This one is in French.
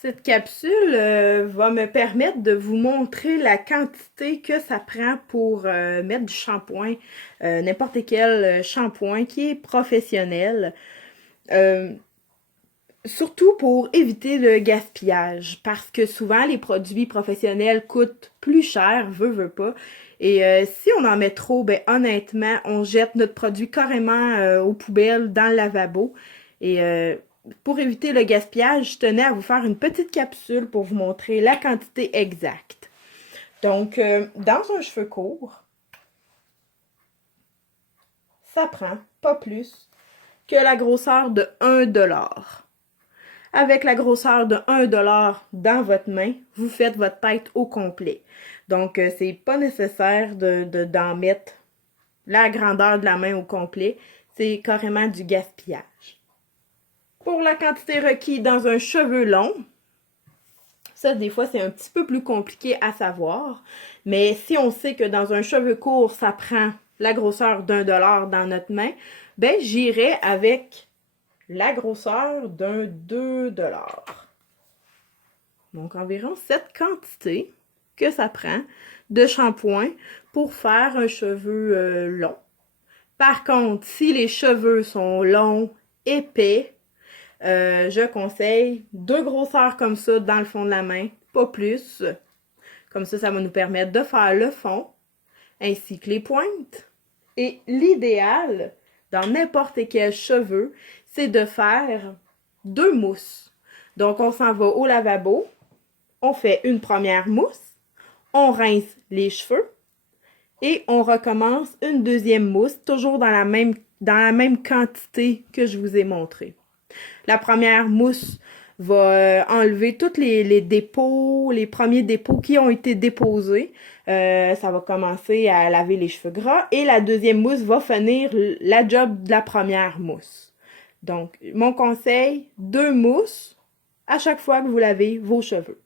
Cette capsule va me permettre de vous montrer la quantité que ça prend pour mettre du shampoing, n'importe quel shampoing qui est professionnel. Euh, Surtout pour éviter le gaspillage, parce que souvent les produits professionnels coûtent plus cher, veut pas. Et si on en met trop, ben honnêtement, on jette notre produit carrément aux poubelles dans le lavabo. Et pour éviter le gaspillage, je tenais à vous faire une petite capsule pour vous montrer la quantité exacte. Donc, dans un cheveu court, ça prend pas plus que la grosseur de 1 $. Avec la grosseur de 1 $ dans votre main, vous faites votre tête au complet. Donc, c'est pas nécessaire d'en mettre la grandeur de la main au complet. C'est carrément du gaspillage. Pour la quantité requise dans un cheveu long, ça, des fois, c'est un petit peu plus compliqué à savoir. Mais si on sait que dans un cheveu court, ça prend la grosseur d'1 $ dans notre main, ben, j'irai avec la grosseur d'un 2 $. Donc, environ cette quantité que ça prend de shampoing pour faire un cheveu long. Par contre, si les cheveux sont longs, épais, je conseille 2 grosseurs comme ça dans le fond de la main, pas plus. Comme ça va nous permettre de faire le fond, ainsi que les pointes. Et l'idéal, dans n'importe quel cheveu, c'est de faire 2 mousses. Donc, on s'en va au lavabo, on fait une première mousse, on rince les cheveux et on recommence une deuxième mousse, toujours dans la même quantité que je vous ai montré. La première mousse va enlever tous les dépôts, les premiers dépôts qui ont été déposés. Ça va commencer à laver les cheveux gras. Et la deuxième mousse va finir la job de la première mousse. Donc, mon conseil, 2 mousses à chaque fois que vous lavez vos cheveux.